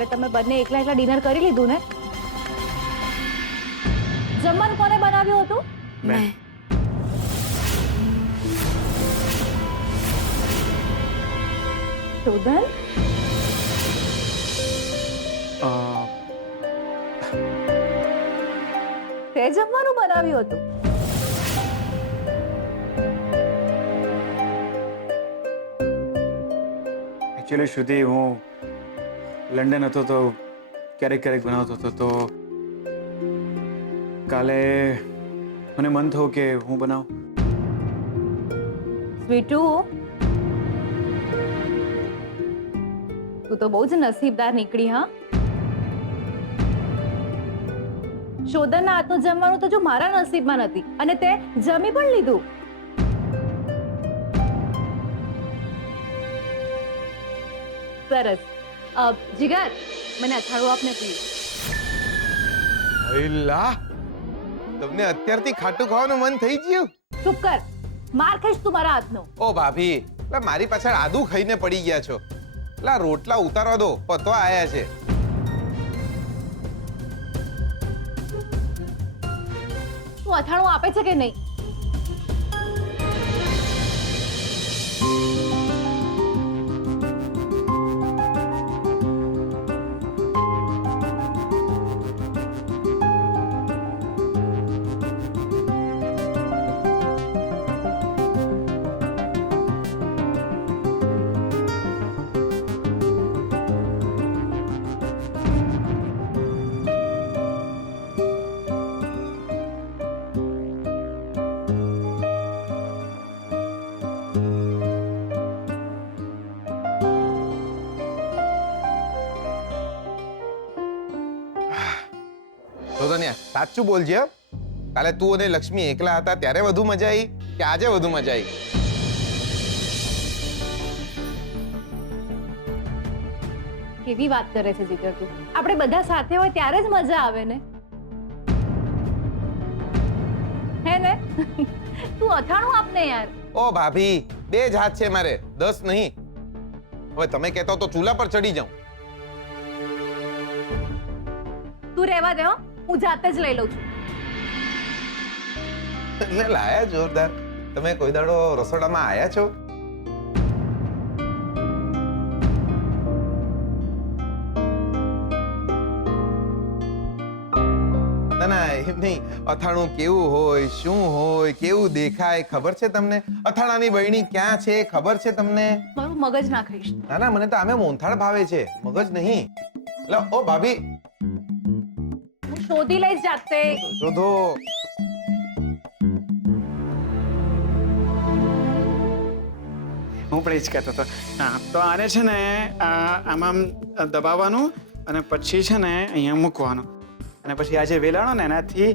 ત્યારે તમે બંને એકલા એકલા ડિનર કરી લીધું ને? જમવાનું કોને બનાવ્યું હતું? મેં. શોધન, તે જમવાનું બનાવ્યું હતું? એકચ્યુઅલી શ્રુતિ, હું લંડન હતો તો ક્યારેક ક્યારેક બનાવતો હતો, તો કાલે મને મન થયું કે હું બનાવું. સ્વીટુ, તું તો બહુ જ નસીબદાર નીકળી. હા, શોધનના હાથનું જમવાનું તો જો મારા નસીબમાં નથી, અને તે જમી પણ લીધું. સરસ. જીગર, મને અથાણું આપને પ્લીઝ. અલ્લા, તમને અત્યારથી ખાટું ખાવાનું મન થઈ ગયું? ચૂપ કર, માર ખાઈશ તું મારા હાથનો. ઓ ભાભી, મારી પાછળ આદુ ખાઈને પડી ગયા છો. લા, રોટલા ઉતારવા દો, પતવા આયા છે. તું અથાણું આપે છે કે નહીં? શોધન્યા, સાચું બોલજે હો. કાલે તું અને લક્ષ્મી એકલા હતા ત્યારે વધુ મજા આવી કે આજે વધુ મજા આવી? કેવી વાત કરે છે જીગર તું? આપણે બધા સાથે હોય ત્યારે જ મજા આવે ને, હે ને? તું અથાણું આપને યાર. ઓ ભાભી, 2 જ હાથ છે મારે, 10 નહીં. હવે તમે કહેતો તો ચૂલા પર ચડી જાઉં. તું રહેવા દે હો, હું જાતે જ લઈ લઉં છું. એટલે લાયા જોરદાર. તમે કોઈ દાડો રસોડામાં આયા છો? ના ના, એમ નહીં. અથાણું કેવું હોય, શું હોય, કેવું દેખાય ખબર છે તમને? અથાણાની બરણી ક્યાં છે ખબર છે તમને? મારું મગજ ના ખાઈશ. ના ના, મને તો આમે મોહનથાળ ભાવે છે, મગજ નહીં. એટલે ઓ ભાભી, હું શોધી લઈશ જાતે. શોધો. હું પણ એ જ કહેતો હતો. હા, તો આને છે ને આમાં દબાવવાનું, અને પછી છે ને અહીંયા મૂકવાનું, અને પછી આ જે વેલાણો ને એનાથી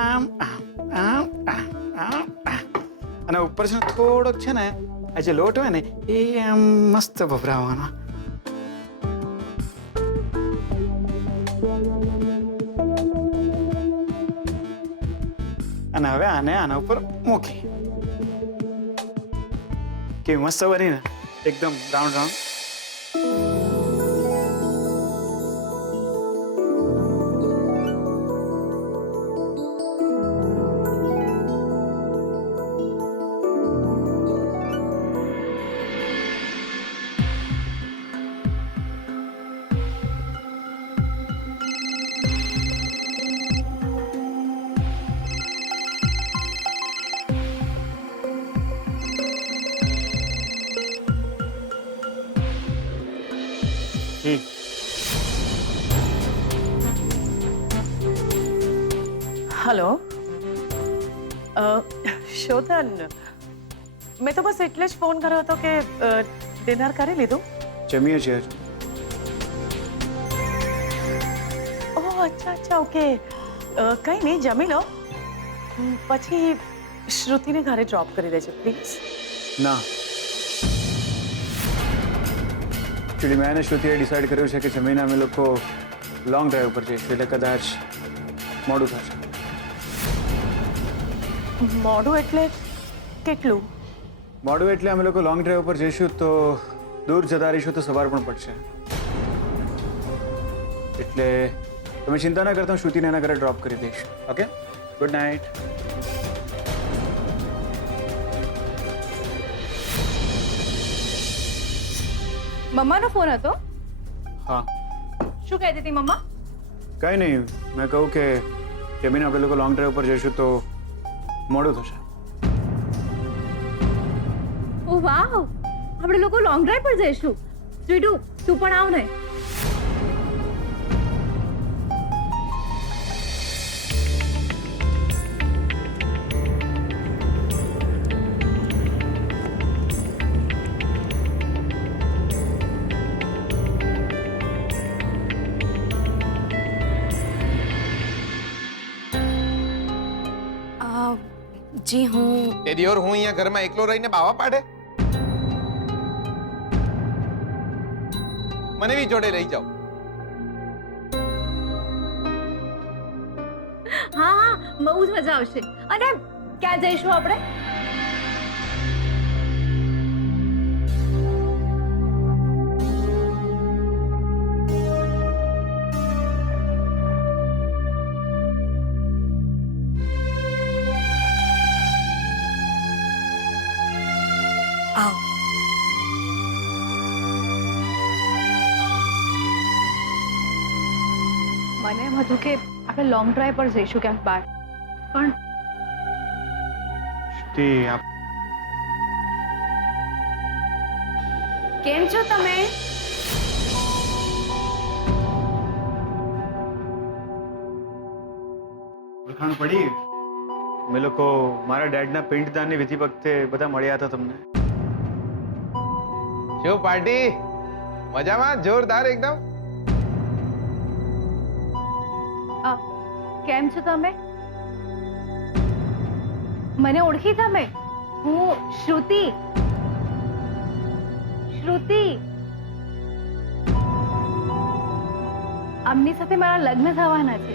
આમ આમ આમ આમ આમ આમ, અને ઉપર છે ને થોડોક છે ને આ જે લોટ હોય ને એ આમ મસ્ત ભભરાવાનો. અને હવે આને આના ઉપર મૂકી. કેવી મસ્ત બની ને, એકદમ રાઉન્ડ રાઉન્ડ. हेलो शोधन, मैं तो बस એટલે જ ફોન કર્યો હતો કે ડિનર કરી લીધું? જમીએ છીએ હજુ. ઓહ અચ્છા અચ્છા, ઓકે. કંઈ નહીં, જમી લો, પછી શ્રુતિને ઘરે ડ્રોપ કરી દેજો પ્લીઝ. ના, એકચ્યુઅલી મેં અને શ્રુતિએ ડિસાઈડ કર્યું છે કે જમીને અમે લોકો લોંગ ડ્રાઈવ પર જઈશું, એટલે કદાચ મોડું થશે. મોડું એટલે કેટલું? મોડું એટલે અમે લોકો લોંગ ડ્રાઈવ પર જઈશું તો દૂર જતા રહીશું તો સવાર પણ પડશે. એટલે તમે ચિંતા ના કરતા, હું શ્રુતિને એના ઘરે ડ્રોપ કરી દઈશ. Okay, good night. મમ્માનો ફોન હતો. હા, શું કહેતી હતી મમ્મા? કંઈ નહીં, મેં કહું કે જમીને આપણે લોકો લોંગ ડ્રાઈવ પર જઈશું તો મોડું થશે. ઓ વાવ, આપણે લોકો લોંગ ડ્રાઈવ પર જઈશું. સ્વીટુ, તું પણ આવ ને. જી હું તે દિયોર હું અહીંયા ઘરમાં એકલો રહીને બાવા પાડે? મને બી જોડે લઈ જાઓ. હા હા, બહુ જ મજા આવશે. અને ક્યાં જઈશું આપણે? આવ. મને એમ હતું કે આપણે લોંગ ડ્રાઈવ પર જઈશું ક્યાંક બહાર, પણ શ્રુતિ, કેમ છો તમે? ઓળખાણ પડી? અમે લોકો મારા ડેડના પિંડદાનની વિધિ વખતે બધા મળ્યા હતા તમને. શું પાર્ટી? મજામાં? જોરદાર એકદમ. કેમ છો તમે? મને ઓળખી તમે? હું શ્રુતિ. શ્રુતિ, આમની સાથે મારા લગ્ન થવાના છે.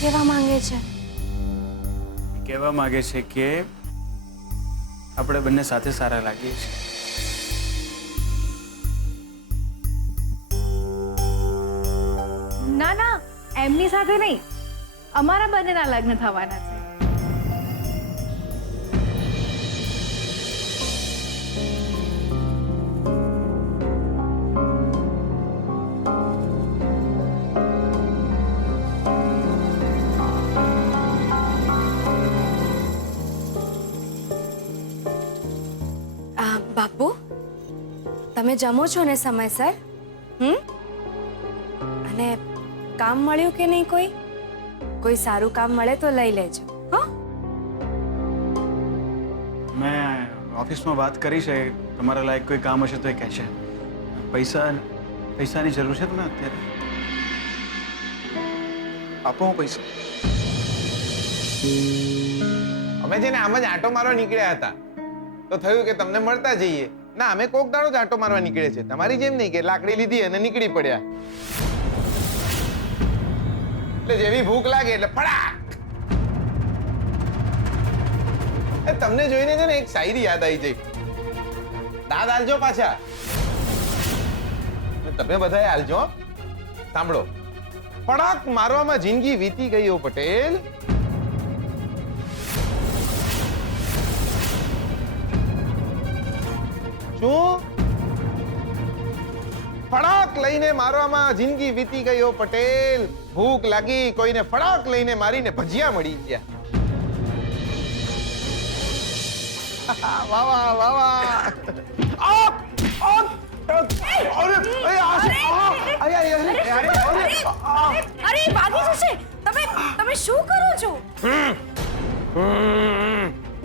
કેવા માંગે છે? કહેવા માંગે છે કે આપણે બંને સાથે સારા લાગીએ છીએ. ના ના, એમની સાથે નહીં, અમારા બંનેના લગ્ન થવાના છે. બાપુ, તમે જમો છો ને સમયસર? અને કામ મળ્યું કે નહીં? કોઈ સારું કામ મળે તો લઈ લેજો. હા, મેં ઓફિસમાં વાત કરી છે, તમારા લાયક કોઈ કામ હશે તો એ કહેશે. પૈસાની જરૂર છે તમને અત્યારે? આપો હું પૈસા. અમે છે ને આમ જ આંટો મારવા નીકળ્યા હતા તો થયું કે તમને મળતા જઈએ. ના, અમે કોક દાડો જ આંટો મારવા નીકળે છે, તમારી જેમ નહીં કે લાકડી લીધી અને નીકળી પડ્યા. એટલે જેવી ભૂખ લાગે એટલે ફડાક. તમને જોઈને છે ને એક શાયરી યાદ આવી જાય. દાદ આલજો પાછા. તમે બધાએ આલજો. સાંભળો. ફડાક મારવામાં જિંદગી વીતી ગઈ ઓ પટેલ. શું? ફડાક લઈને મારવામાં જિંદગી વીતી ગઈ ઓ પટેલ. ભૂખ લાગી કોઈને ફડાક લઈને મારીને ભજીયા મળી ગયા. વાહ વાહ વાહ વાહ. અરે ભાગી જશે. તમે શું કરો છો?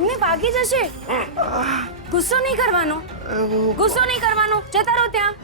ને વાગી જશે. ગુસ્સો નહીં કરવાનો, ગુસ્સો નહીં કરવાનો. જતા રહો ત્યાં.